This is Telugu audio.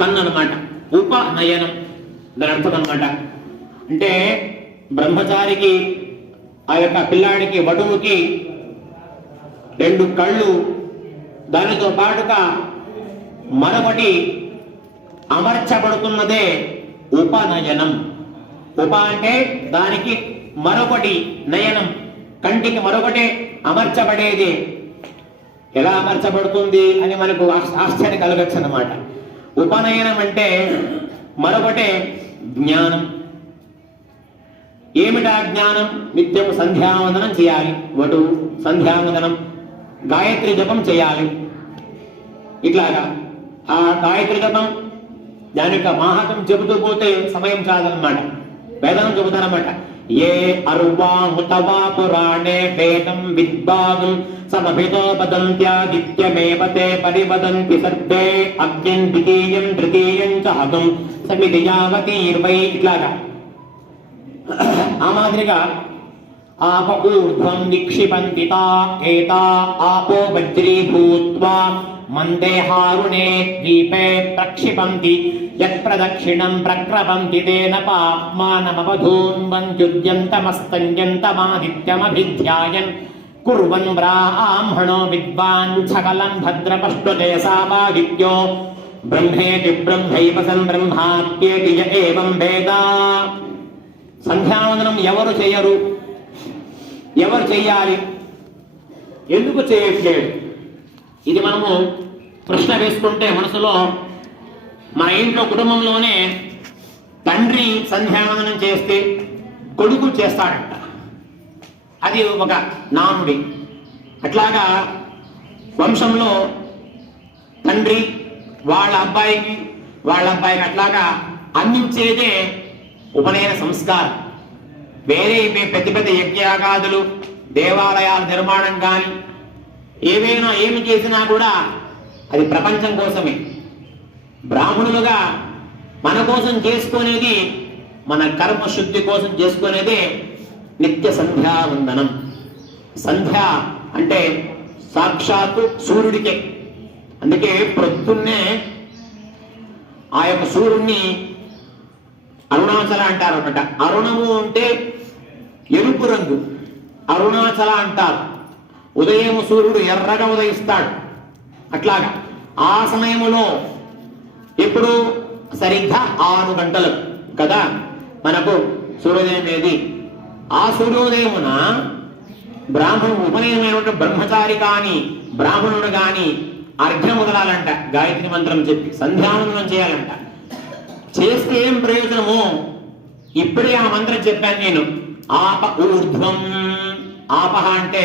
కన్ను అనమాట. ఉపనయనం దాని అర్థం అనమాట. అంటే బ్రహ్మచారికి, ఆ యొక్క పిల్లాడికి, వటువుకి 2 కళ్ళు, దానితో పాటుగా మరొకటి అమర్చబడుతున్నదే ఉపనయనం. ఉప అంటే దానికి మరొకటి, నయనం కంటికి మరొకటి అమర్చబడేది. ఎలా అమర్చబడుతుంది అని మనకు ఆశ్చర్యం కలగచ్చు అన్నమాట. ఉపనయనం అంటే మరొకటే జ్ఞానం. ఏమిటా జ్ఞానం? నిత్యం సంధ్యావందనం చేయాలి వటు, సంధ్యావందనం, గాయత్రి జపం చేయాలి. ఇట్లాగా ఆ గాయత్రి జపం, దాని యొక్క మాహకం చెబుతూ పోతే సమయం చాలన్నమాట. వేదం చెబుతారన్నమాట. ఏ అర్వాహుతవా పురాణే వేదం విద్వాగం సమభితో వదంత్యాదిత్యమేవ తే పరివదంతి సర్వే అగ్నిం ద్వితీయం తృతీయం చ హగం సమితి యావతీర్వై. ఇట్లాగా ఆ మాదిరిగా ఆప ఊర్ధ్వం నిక్షిపంతి తా ఏతా ఆపో వజ్రీభూత్వా మందేహారుణే ద్వీపే ప్రక్షిపంతి యత్ప్రదక్షిణం ప్రక్రపంతి తేన పాప్మానమవధూన్వంత్యుద్యంతమస్తంజంతమాదిత్యమభిధ్యాయన్ కుర్వన్ బ్రాహ్మణో విద్వాన్ సకలం భద్రపష్టుతే సామాదిత్యో బ్రహ్మేతి బ్రహ్మైవ సంబ్రహ్మాత్యేతి య ఏవం వేద. సంధ్యావందనం ఎవరు చేయరు? ఎవరు చెయ్యాలి? ఎందుకు చేయట్లేదు? ఇది మనము ప్రశ్న వేసుకుంటే మనసులో, మన ఇంట్లో కుటుంబంలోనే తండ్రి సంధ్యావందనం చేస్తే కొడుకు చేస్తాడంట. అది ఒక నానుడి. అట్లాగా వంశంలో తండ్రి వాళ్ళ అబ్బాయికి అట్లాగా అందించేదే ఉపనయన సంస్కారం. వేరే పెద్ద పెద్ద యజ్ఞయాగాదులు, దేవాలయాల నిర్మాణం కానీ ఏవైనా ఏమి చేసినా కూడా అది ప్రపంచం కోసమే. బ్రాహ్మణులుగా మన కోసం చేసుకునేది, మన కర్మ శుద్ధి కోసం చేసుకునేదే నిత్య సంధ్యావందనం. సంధ్య అంటే సాక్షాత్తు సూర్యుడికే. అందుకే ప్రొద్దున్నే ఆ యొక్క సూర్యుడిని అరుణాచల అంటారు అన్నమాట. అరుణము అంటే ఎరుపు రంగు, అరుణాచల అంటారు. ఉదయం సూర్యుడు ఎర్రగా ఉదయిస్తాడు. అట్లాగా ఆ సమయంలో ఇప్పుడు సరిగ్గా 6 గంటలు కదా మనకు సూర్యోదయం ఏది. ఆ సూర్యోదయమున ఉపనయనమైన బ్రహ్మచారి కానీ బ్రాహ్మణుడు కానీ అర్ఘ్యం వదలాలంట. గాయత్రి మంత్రం చెప్పి సంధ్యావందనం చేయాలంట. చేస్తే ఏం ప్రయోజనము? ఇప్పుడే ఆ మంత్రం చెప్పాను నేను. ఆప ఊర్ధ్వం. ఆపహ అంటే